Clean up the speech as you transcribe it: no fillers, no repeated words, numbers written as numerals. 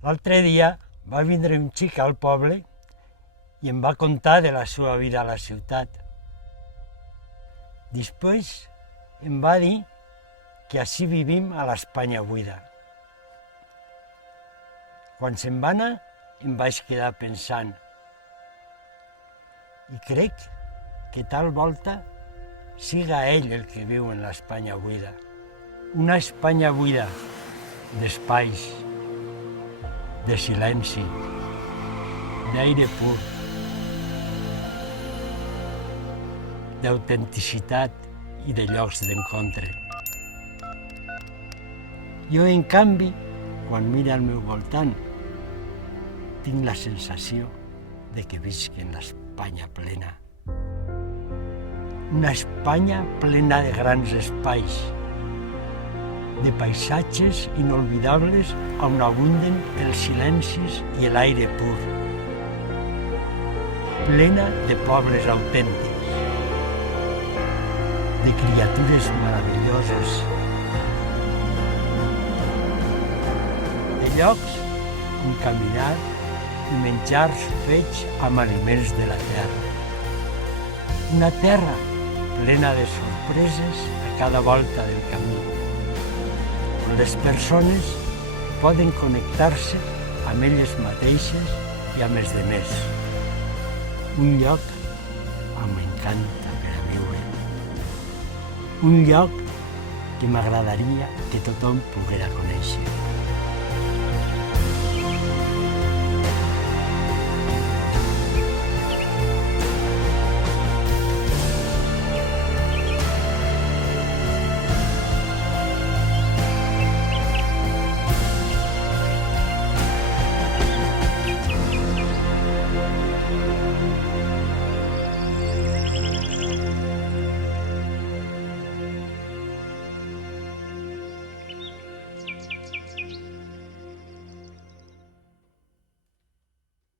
L'altre dia va vindre un xic al poble i em va contar de la seva vida a la ciutat. Després em va dir que així vivim a l'Espanya buida. Quan se'n va anar em vaig quedar pensant i crec que tal volta siga ell el que viu en l'Espanya buida. Una Espanya buida d'espais, de silenci, d'aire pur, d'autenticitat i de llocs d'encontre. Jo, en canvi, quan miro al meu voltant, tinc la sensació de que visc en l'Espanya plena. Una Espanya plena de grans espais, de paisatges inolvidables on abunden els silencis i l'aire pur, plena de pobles autèntics, de criatures meravelloses, de llocs on caminar i menjars fets amb aliments de la terra. Una terra plena de sorpreses a cada volta del camí, on les persones poden connectar-se amb elles mateixes i amb els demés. Un lloc on m'encanta per a viure. Un lloc que m'agradaria que tothom poguera conèixer.